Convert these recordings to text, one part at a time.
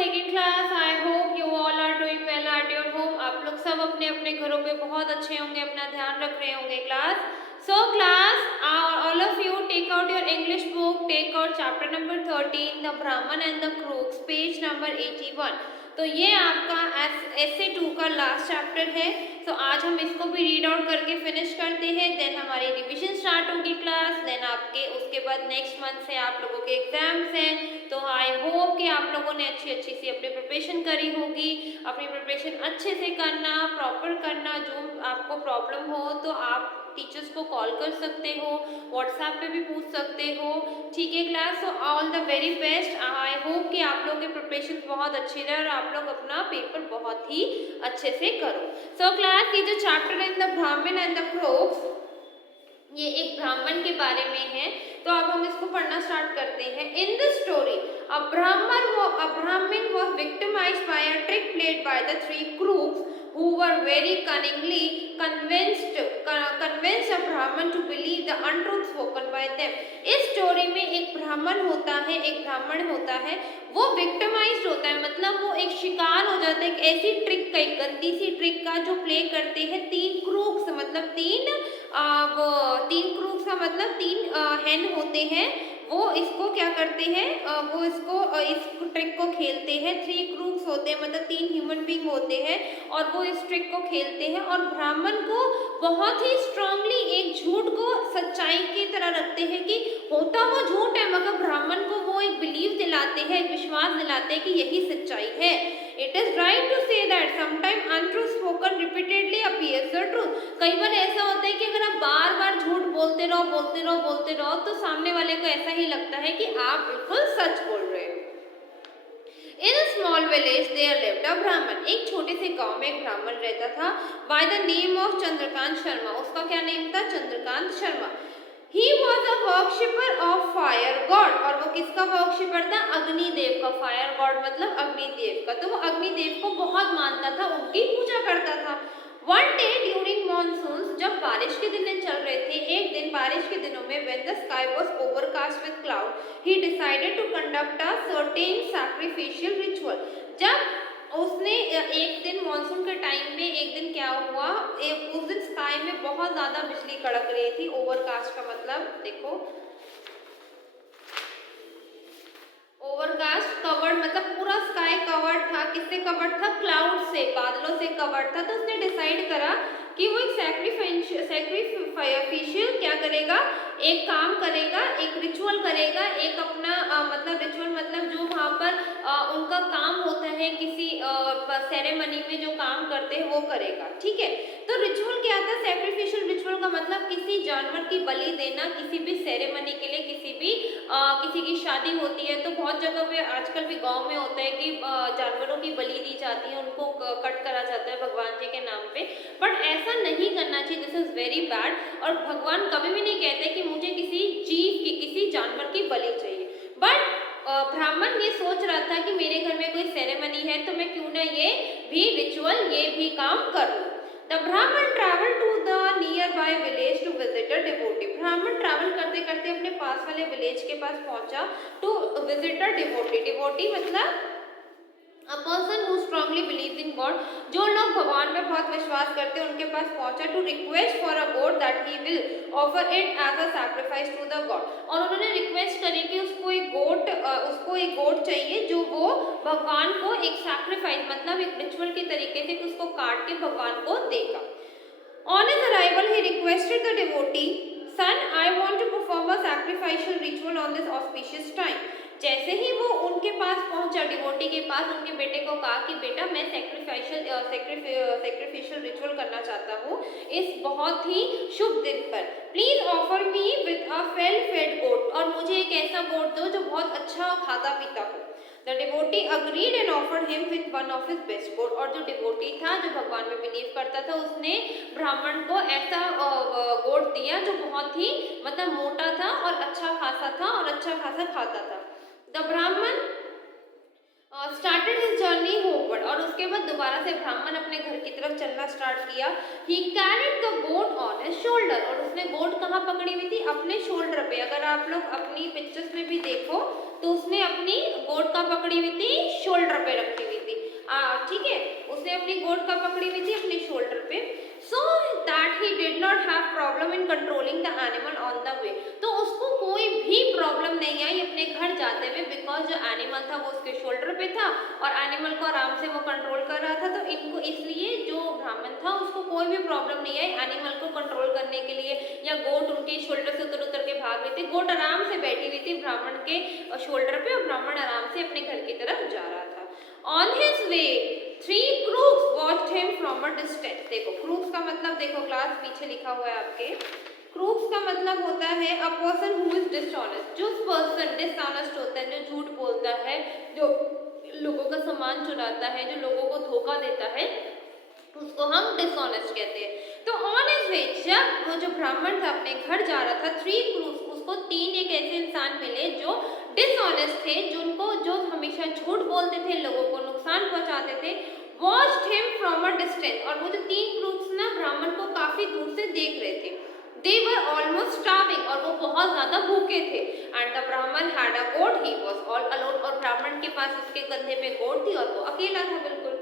Second class. I hope you all are doing well at your home. आप लोग सब अपने अपने घरों पे बहुत अच्छे होंगे, अपना ध्यान रख रहे होंगे class. So class, all of you take out your English book, take out chapter number 13 the Brahmin and the crooks, page number 81। तो ये आपका essay 2 का लास्ट चैप्टर है। तो आज हम इसको भी रीड आउट करके फिनिश करते हैं, देन हमारी रिवीजन स्टार्ट होगी क्लास। देन आपके उसके बाद नेक्स्ट मंथ से आप लोगों के एग्जाम्स हैं। तो आई होप कि आप लोगों ने अच्छी अच्छी सी अपनी प्रिपरेशन करी होगी। अपनी प्रिपरेशन अच्छे से करना, प्रॉपर करना। जो आपको प्रॉब्लम हो तो आप टीचर्स को कॉल कर सकते हो, व्हाट्सएप पे भी पूछ सकते हो। ठीक है क्लास, तो all the very best. I hope कि आप लोगों की प्रिपरेशन बहुत अच्छी रहे और आप लोग अपना पेपर बहुत ही अच्छे से करो। सो क्लास, ये जो चैप्टर है the Brahmin and the crooks, ये एक ब्राह्मण के बारे में है। तो अब हम इसको पढ़ना स्टार्ट करते हैं। In the story a Brahmin was victimized by a trick played by the three crooks who were very cunningly convinced a Brahmin to believe the untruth spoken by them। इस स्टोरी में एक ब्राह्मण होता है, वो victimised होता है, मतलब वो एक शिकार हो जाता है एक ऐसी ट्रिक का, एक गंदी सी ट्रिक का जो प्ले करते हैं तीन क्रूक्स, मतलब तीन क्रूक्स का मतलब तीन हैन होते हैं। वो इसको क्या करते हैं, वो इसको इस ट्रिक को खेलते हैं। थ्री क्रूक्स होते हैं, मतलब तीन ह्यूमन बीइंग होते हैं और वो इस ट्रिक को खेलते हैं और ब्राह्मण को बहुत ही स्ट्रांगली एक झूठ को सच्चाई की तरह रखते हैं कि होता वो झूठ है, मगर ब्राह्मण को वो एक बिलीव दिलाते हैं, एक विश्वास दिलाते हैं कि यही सच्चाई है। It is right to say that sometime untruth spoken repeatedly appears the truth. कई बार ऐसा होता है कि अगर आप बार बार झूठ बोलते रहो तो सामने वाले को ऐसा ही लगता है कि आप बिल्कुल सच बोल रहे हो। In a small village there lived a ब्राह्मण। एक छोटे से गांव में एक ब्राह्मण रहता था, by the name of Chandrakant Sharma. उसका क्या नेम था? Chandrakant Sharma. He was a worshipper of fire god। और वो किसका वर्शिपर था? अग्निदेव का। फायर गॉड मतलब अग्निदेव का। तो वो अग्निदेव को बहुत मानता था, उनकी पूजा करता था। One day during monsoons, जब बारिश के दिन चल रहे थे, एक दिन बारिश के दिनों में when the sky was overcast with cloud, he decided to conduct a certain sacrificial ritual। जब उसने एक दिन मॉनसून के टाइम में एक दिन क्या हुआ, उस दिन स्काई में बहुत ज्यादा बिजली कड़क रही थी। ओवरकास्ट का मतलब देखो, ओवरकास्ट कवर्ड मतलब पूरा स्काई कवर्ड था। किससे कवर्ड था? क्लाउड से, बादलों से कवर्ड था। तो उसने डिसाइड करा कि वो एक सैक्रिफिशियल क्या करेगा, एक काम करेगा, एक रिचुअल करेगा, एक अपना मतलब रिचुअल मतलब जो वहाँ पर उनका काम होता है, किसी सेरेमनी में जो काम करते हैं वो करेगा। ठीक है, तो रिचुअल क्या था? सैक्रिफिशियल रिचुअल का मतलब किसी जानवर की बलि देना, किसी भी सेरेमनी के लिए, किसी की शादी होती है तो बहुत जगह पे आजकल भी गांव में होता है कि जानवरों की बलि दी जाती है, उनको कट करा जाता है भगवान जी के नाम पे। बट ऐसा नहीं करना चाहिए, दिस इज वेरी बैड। और भगवान कभी भी नहीं कहते कि मुझे किसी जीव की, किसी जानवर की बलि चाहिए। बट ब्राह्मण ये सोच रहा था कि मेरे घर में कोई सेरेमनी है तो मैं क्यों ना ये भी रिचुअल, ये भी काम करूं। The Brahman traveled to the nearby village to visit a devotee। ब्राह्मण ट्रैवल करते करते अपने पास वाले विलेज के पास पहुंचा to visit a devotee। devotee मतलब a person who strongly believes in God। जो लोग भगवान में बहुत विश्वास करते हैं उनके पास पहुंचा to request for a goat that he will offer it as a sacrifice to the God। और उन्होंने रिक्वेस्ट करी कि उसको एक गोट चाहिए जो वो भगवान को एक सैक्रिफाइस मतलब एक रिचुअल के तरीके से उसको काट के भगवान को देगा। On his arrival he requested the devotee, son, I want to perform a sacrificial ritual on this auspicious time। जैसे ही वो उनके पास पहुंचा, डिवोटी के पास, उनके बेटे को कहा कि बेटा मैं सैक्रिफिशियल रिचुअल करना चाहता हूँ इस बहुत ही शुभ दिन पर। Please offer me with a well fed goat. और मुझे एक ऐसा गोट दो जो बहुत अच्छा खाता पीता हो। The devotee agreed and offered him with one of his best goat। और जो डिवोटी था, जो भगवान में बिलीव करता था, उसने ब्राह्मण को ऐसा गोट दिया जो बहुत ही मतलब मोटा था और अच्छा खासा था और अच्छा खासा खाता था। द ब्राह्मण स्टार्टेड हिज जर्नी होमवर्ड। और उसके बाद दोबारा से ब्राह्मण अपने घर की तरफ चलना स्टार्ट किया। He carried the goat on his shoulder. और उसने गोट कहाँ पकड़ी हुई थी? अपने शोल्डर पे। अगर आप लोग अपनी पिक्चर्स में भी देखो तो उसने अपनी गोट का पकड़ी हुई थी, शोल्डर पे रखी हुई थी। ठीक है, उसने अपनी गोट का पकड़ी हुई थी अपने शोल्डर पे, so that he did not have problem in controlling the animal on the way. तो उसको कोई भी प्रॉब्लम नहीं आई अपने घर जाते हुए, बिकॉज जो एनिमल था वो उसके शोल्डर पे था और एनिमल को आराम से वो कंट्रोल कर रहा था। तो इनको इसलिए जो ब्राह्मण था उसको कोई भी प्रॉब्लम नहीं आई एनिमल को कंट्रोल करने के लिए, या गोट उनके शोल्डर से उतर उतर के भाग रही थी। गोट आराम से बैठी हुई थी ब्राह्मण के शोल्डर पे और ब्राह्मण आराम से अपने घर की तरफ जा रहा था। On his way, three crooks watched him from a distance. देखो crooks का मतलब देखो क्लास पीछे लिखा हुआ है आपके। crooks का मतलब होता है a person who is dishonest। जो पर्सन dishonest होता है, जो झूठ बोलता है, जो लोगों का सामान चुराता है, जो लोगों को धोखा देता है, उसको हम डिसऑनेस्ट कहते हैं। तो ऑन हिज वे, जब वो जो ब्राह्मण था अपने घर जा रहा था, थ्री क्रूज, उसको तीन एक ऐसे इंसान मिले जो डिसऑनेस्ट थे, जो हमेशा झूठ बोलते थे, लोगों को नुकसान पहुंचाते थे। Watched him from a distance, और वो जो तीन क्रूज ना ब्राह्मण को काफी दूर से देख रहे थे। They were almost starving, और वो बहुत ज्यादा भूखे थे। And the Brahman had a goat, he was all alone, और ब्राह्मण के पास उसके कंधे पे गोट थी और वो अकेला था बिल्कुल।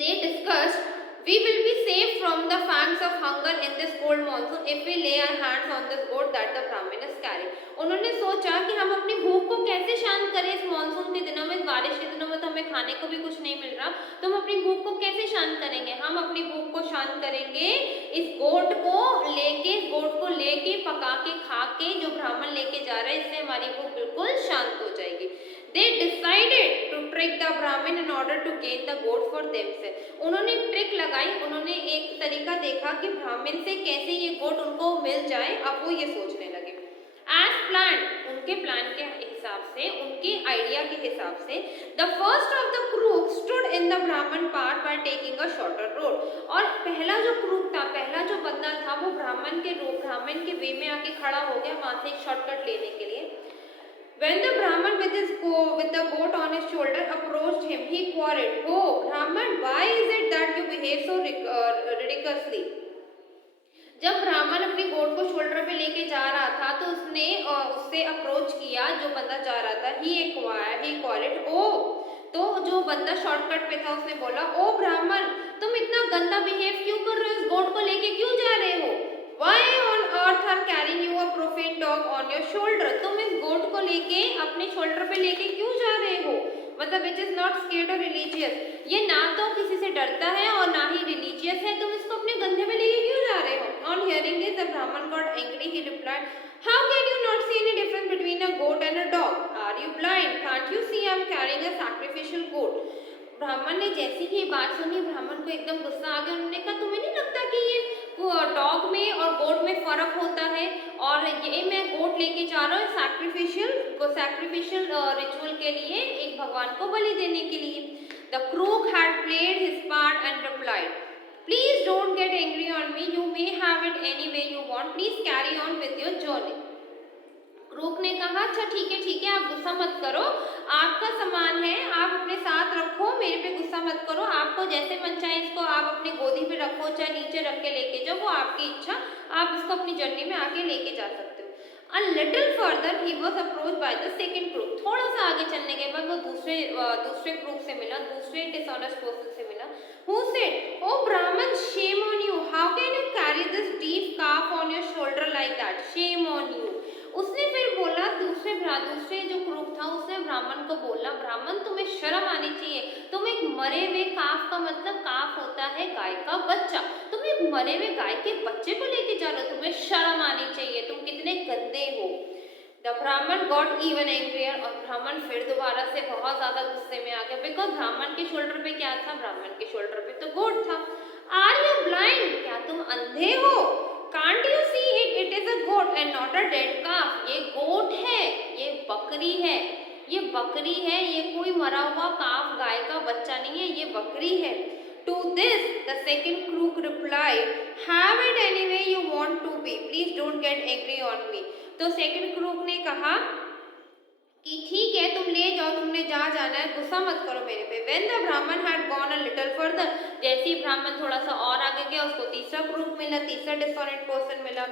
They discussed, we will be safe from the fangs of hunger in this cold monsoon if we lay our hands on this goat that the Brahmin is carrying। उन्होंने सोचा कि हम अपनी भूख को कैसे शांत करें इस मानसून के दिनों में, बारिश के दिनों में तो हमें खाने को भी कुछ नहीं मिल रहा, तो हम अपनी भूख को कैसे शांत करेंगे। हम अपनी भूख को शांत करेंगे इस गोट को लेके पका के खा के जो ब्राह्मण लेके जा रहा है, इससे हमारी भूख बिल्कुल शांत हो जाएगी। They decided to trick the Brahmin in order to gain the goat for themselves। उन्होंने एक ट्रिक लगाई, उन्होंने एक तरीका देखा कि ब्राह्मण से कैसे ये गोट उनको मिल जाए। अब वो ये सोचने लगे। As planned, उनके प्लान के हिसाब से, उनके आइडिया के हिसाब से, the first of the crooks stood in the Brahman path by taking a shorter road। और पहला जो क्रूक था, पहला जो बंदा था, वो ब्राह्मण के वे में आके खड़ा हो गया वहां से एक शॉर्टकट लेने के लिए। When the Brahman with the goat on his shoulder approached him, he queried, "Oh Brahman, why is it that you behave so ridiculously?" जब ब्राह्मण अपनी गोट को शोल्डर पे लेके जा रहा था तो उसने उससे अप्रोच किया, जो बंदा जा रहा था। ही क्वारिड, ओ, तो जो बंदा शॉर्टकट पे था उसने बोला, ओ ब्राह्मण, तुम इतना गंदा बिहेव क्यों कर रहे हो, इस गोट को लेके क्यों जा रहे हो। Why on earth are carrying you a profane dog on your shoulder? तुम इस गोट को लेके अपने शोल्डर पे लेके क्यों जा रहे हो, मतलब विच इज नॉट स्केर्ड और रिलीजियस। ये ना तो किसी से डरता है और ना ही रिलीजियस है, तुम इसको अपने कंधे पे लेके क्यों जा रहे हो। On hearing this, the Brahman got angry. He replied, "How can you not see any difference between a goat and a dog? Are you blind? Can't you see I am carrying a sacrificial goat?" ब्राह्मण ने जैसी ही बात सुनी, ब्राह्मण को एकदम गुस्सा आ गया। उन्होंने कहा, तुम्हें नहीं लगता कि ये डॉग में और गोट में फर्क होता है, और ये मैं गोट लेके जा रहा हूँ सैक्रिफिशियल रिचुअल के लिए, एक भगवान को बलि देने के लिए। The crook had played his part and replied, please don't get angry on me, you may have it any way you want, please carry on with your journey. Crook ने कहा, अच्छा ठीक है, आप गुस्सा मत करो, आपका सामान है, आप अपने साथ रखो, मेरे पे गुस्सा मत करो, आपको जैसे मन चाहे इसको आप अपनी गोदी पे रखो, चाहे नीचे रख के लेके जाओ, वो आपकी इच्छा, आप इसको अपनी जर्नी में आगे लेके जा सकते हो। A little further he was approached by the second crook। थोड़ा सा आगे चलने के बाद वो दूसरे क्रूक से मिला, दूसरे dishonest person से मिला। Who said, "Oh Brahman, shame on you! How can you carry this deaf calf on your shoulder like that? Shame on you!" उसने फिर बोला, दूसरे जो क्रूक था उसने ब्राह्मण को बोला, ब्राह्मण तुम्हें शर्म आनी चाहिए, तुम एक मरे हुए काफ, का मतलब काफ होता है गाय का बच्चा, तुम एक मरे हुए गाय के बच्चे को लेके जा रहे हो, तुम्हें शर्म आनी चाहिए, तुम कितने गंदे हो। द ब्राह्मण गॉट इवन एंग्रियर, और ब्राह्मण फिर दोबारा से बहुत ज्यादा गुस्से में आ गया, बिकॉज ब्राह्मण के शोल्डर पे क्या था, ब्राह्मण के शोल्डर पे तो गोट था। आर यू ब्लाइंड, क्या तुम अंधे हो। Can't you see it? It is a goat and not a dead calf। ये गोट है, ये बकरी है, ये कोई मरा हुआ काफ, गाय का बच्चा नहीं है, ये बकरी है। To this the second crook replied, "Have it any way you want to be, please don't get angry on me." तो सेकंड क्रूक ने कहा कि ठीक है, तुम ले जाओ, तुमने जहाँ जाना है, गुस्सा मत करो मेरे पे। When the Brahman had gone a little further, जैसे ही ब्राह्मण थोड़ा सा और आगे गया, उसको तीसरा क्रूक मिला, तीसरा डिसऑनेस्ट पर्सन मिला।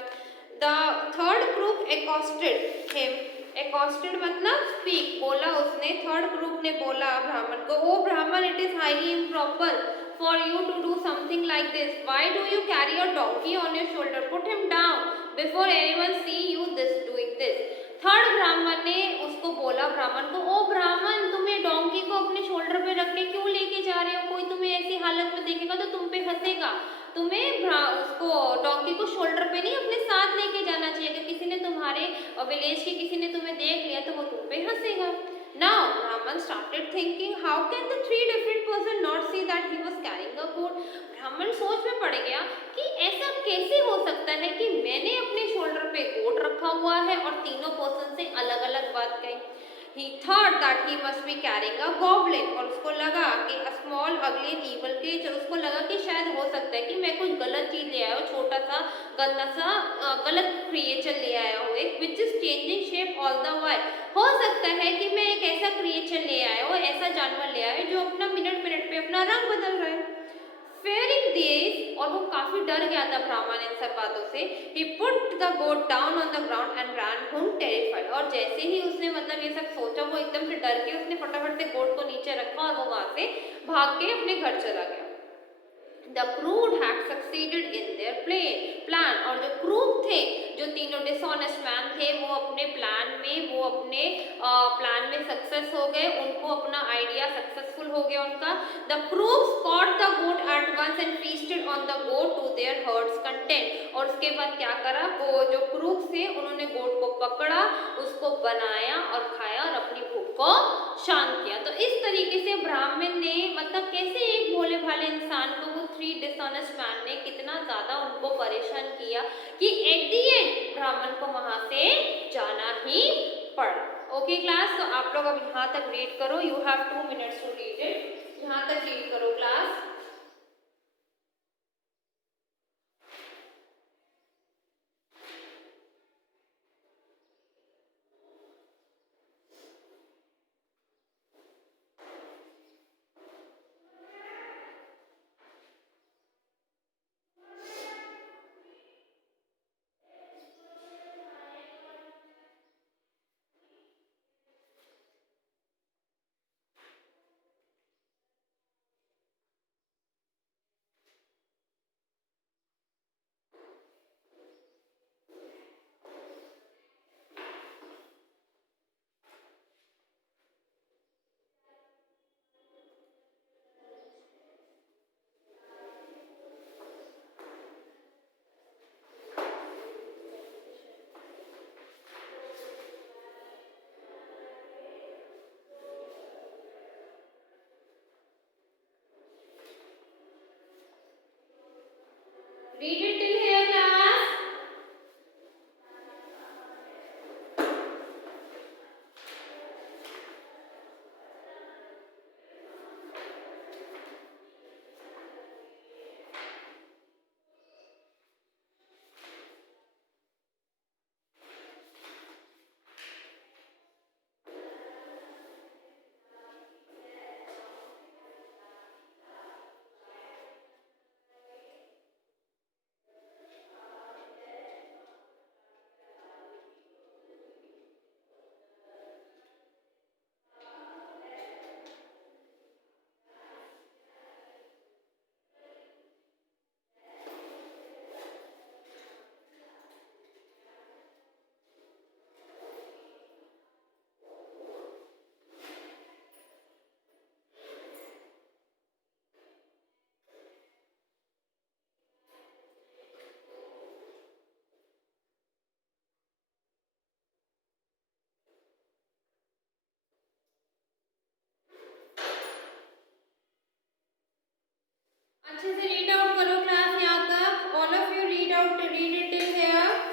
The third crook accosted him, Accosted मतलब speak, बोला उसने, थर्ड ग्रुप ने बोला ब्राह्मण को, ओ ब्राह्मण, it is highly improper for you to do something like this. Why do you carry a donkey on your shoulder? Put him down before anyone see you this doing this. Third ब्राह्मण ने उसको बोला, ब्राह्मण को, ओ ब्राह्मण, तुम ये donkey को अपने शोल्डर पे रख के क्यों लेके जा रहे हो? कोई तुम्हें ऐसी हालत में देखेगा तो तुम पे हंसेगा। तुम्हें उसको डोंकी को शोल्डर पे नहीं अपने साथ लेके जाना चाहिए। अगर किसी ने तुम्हारे विलेज के किसी ने तुम्हें देख लिया तो वो तुम पे हंसेगा। Now Brahman started thinking, how can the three different person not see that he was carrying a goat? ब्राह्मण सोच में पड़ गया कि ऐसा कैसे हो सकता है कि मैंने अपने शोल्डर पे गोट रखा हुआ है और तीनों पर्सन से अलग अलग बात कही। He thought that he must be carrying a goblin, और उसको लगा कि a small ugly evil creature, उसको लगा कि शायद हो सकता है कि मैं कुछ गलत चीज ले आया हूँ, छोटा सा गंदा सा गलत क्रिएचर ले आया हूँ एक, which is changing shape all the while। हो सकता है कि मैं एक ऐसा क्रिएचर ले आया हूँ, ऐसा जानवर ले आया हूँ जो अपना मिनट मिनट पे अपना रंग बदल रहा है। Fearing this, और वो काफी डर गया था ब्राह्मण इन सब बातों से। He put the goat down on the ground and ran home terrified, और जैसे ही उसने मतलब ये सब सोचा, वो एकदम से डर के उसने फटाफट से गोट को नीचे रखा और वो वहां से भाग के अपने घर चला गया। The crude had succeeded in their plan, और जो क्रूड थे, जो तीनों डिसऑनेस्ट मैन थे, वो अपने प्लान में सक्सेस हो गए, उनको अपना आइडिया सक्सेसफुल हो गया उनका। The crooks caught the goat at once and feasted on the goat to their heart's content, और उसके बाद क्या करा, वो जो क्रूक्स थे उन्होंने गोट को पकड़ा, उसको बनाया और खाया और अपनी भूख को शांत किया। तो इस तरीके से ब्राह्मण ने मतलब कैसे एक भोले भाले इंसान को वो थ्री डिसऑनेस्ट मैन ने कितना ज्यादा उनको परेशान किया कि एट दी एंड ब्राह्मण को वहां से जाना ही पड़ा। ओके क्लास, तो आप लोग अब यहाँ तक रीड करो, you have 2 minutes to read it. यहाँ तक रीड करो class. Read it till here class। अच्छे से रीड आउट करो क्लास यहाँ तक, all of you read out, read it till here.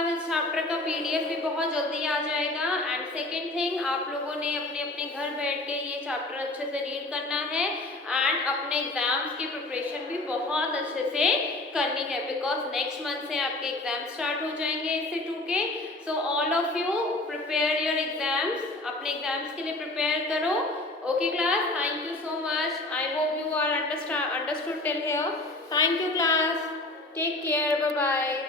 पास इस चैप्टर का पीडीएफ भी बहुत जल्दी आ जाएगा। एंड सेकेंड थिंग, आप लोगों ने अपने अपने घर बैठ के ये चैप्टर अच्छे से रीड करना है एंड अपने एग्जाम्स की प्रिपरेशन भी बहुत अच्छे से करनी है, बिकॉज नेक्स्ट मंथ से आपके एग्जाम स्टार्ट हो जाएंगे इससे 2 के। So all of you prepare your exams, अपने एग्जाम्स के लिए प्रिपेयर करो। Okay class, thank you so much. I hope you are understood till here. Thank you class. Take care. Bye bye.